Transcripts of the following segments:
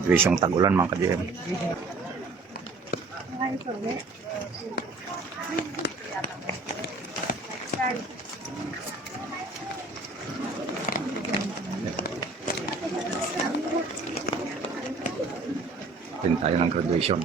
Graduation Tagulan mga ka-GM. Din tayo ng graduation.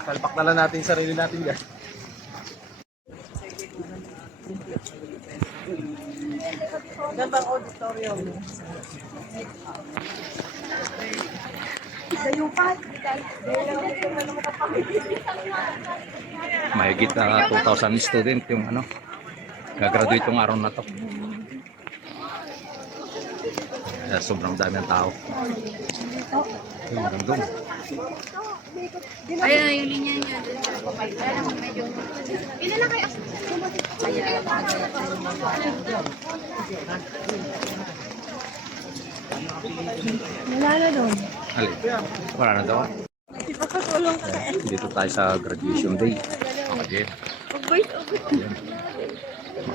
Palpak na lang natin sarili natin guys. Gandang auditorium. Mahigit na 2,000 student yung ano, gagraduate yung araw na to. Kaya sobrang dami ng tao. Hanggang doon. Ayun, yung linya niya. Kaya naman medyo... Ilan na kayo? Wala na doon. Alin? Wala na daw. Ipapatulong ka. Dito tayo sa graduation day. Okay. Mag-voice over.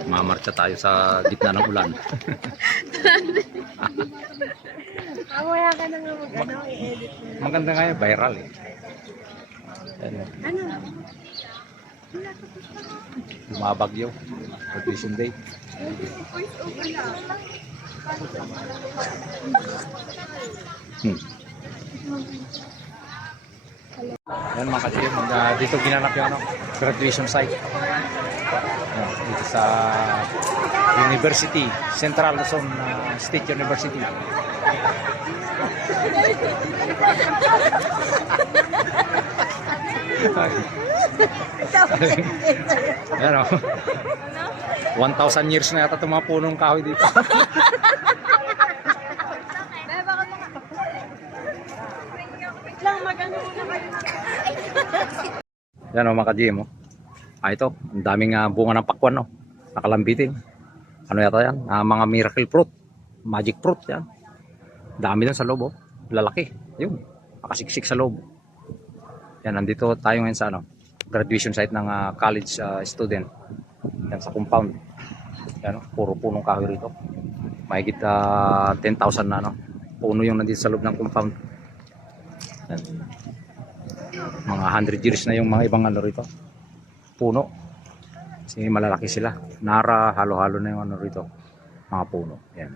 Mamarcha tayo sa gitna ng ulan. Mamaya ka na nga mag-ano, i-edit mo. Maganda nga yun, viral eh. Ano? Bumabagyo. Graduation day. Voice over na. Yan mga ka-GM, dito ginanap yung ano, graduation site. Dito sa University, Central Luzon State University. Yan o. 1,000 years na yata itong mga punong kahoy dito. Lang, mag-ano muna kayo. Yan o mga ka-GM. Ito, ang daming bunga ng pakwan, no? Nakalambitin. Ano yata yan? Mga miracle fruit. Magic fruit yan. Dami din sa loob, oh. Lalaki. Yun. Nakasiksik sa loob. Yan, nandito tayo ngayon sa ano, graduation site ng college student. Yan sa compound. Yan, puro punong kahoy rito. Mahigit 10,000 na ano, puno yung nandito sa loob ng compound. Yan. Mga 100 years na yung mga ibang ano rito. Puno. Kasi malalaki sila. Nara, halo-halo na yung ano rito. Mga puno. Yan.